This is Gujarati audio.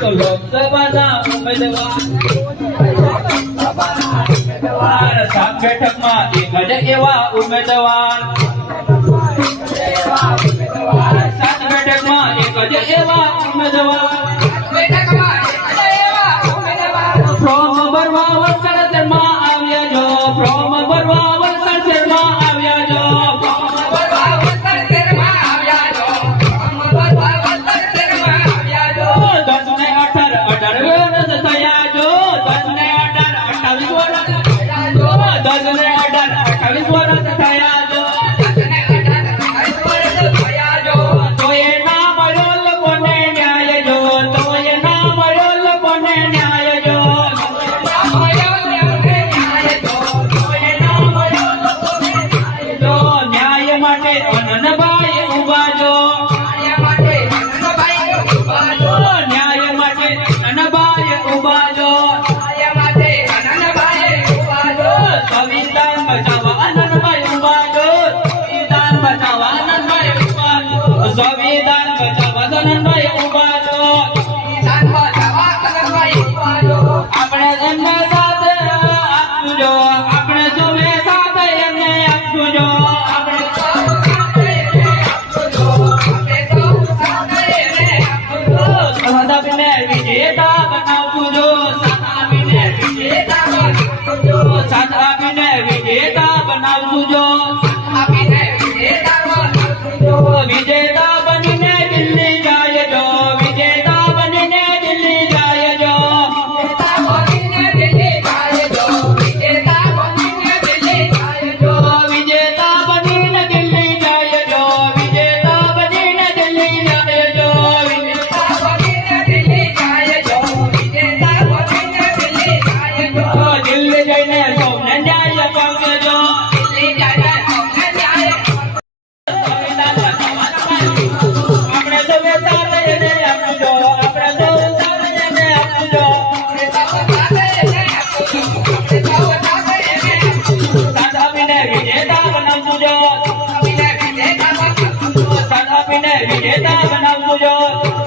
લોકસભાના ઉમેદવાર સાત બેઠકમાં એક જ એવા ઉમેદવાર સાત બેઠકમાં એક જ એવા ઉમેદવાર ફોર્મ ભરવા વલસાડ શહેરમાં આવ્યા જો ફોર્મ ભરવા વલસાડ શહેરમાં આવ્યા જો સંવિધાન બચાવવા આનંદભાઈ ઉભા છો આપણે એમને સાથે આપશું જો આપણે સૌએ સાથે એમને આપશું જો સાથ આપીને વિજેતા બનાવશું જો સાથ આપીને વિજેતા બનાવશું જો સાથ આપીને વિજેતા બનાવશું જો વિજેતા બનીને દિલ્હી જાય જો વિજેતા બનીને દિલ્હી જાય જો વિજેતા બનીને દિલ્હી જાય જો વિજેતા બનીને દિલ્હી જાય જો વિજેતા બનીને દિલ્હી જાય જો વિજેતા બનીને દિલ્હી જાય જો વિજેતા બનીને દિલ્હી જાય જો વિજેતા બનીને દિલ્હી જાય જો દિલ્હી જઈને સૌને ન્યાય અપાવજો દિલ્હી જઈને સૌને ન્યાય વિજેતા બનાવશું જો